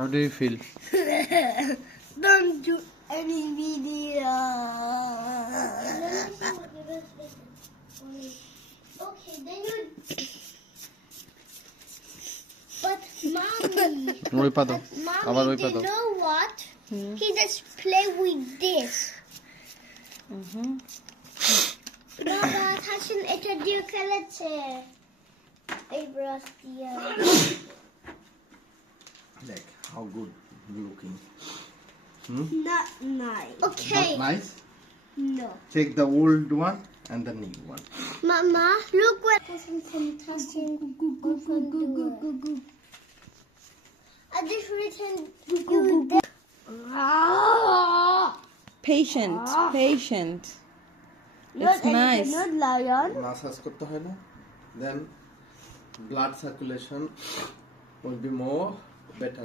How do you feel? Don't do any video. Okay, then you. But mommy. ওই পা দাও আবার ওই পা Mommy, দাও you know what? He just play with this. বাবা হাসিন এটা দিয়ে খেলেছে এই ব্রাশ দিয়ে Like how good looking. not nice. Okay. Not nice. No. Take the old one and the new one. Mama, look what Hassan I just written you there. Patient. It's nice. Not lion. Massage করতে হয় না, then blood circulation will be more better.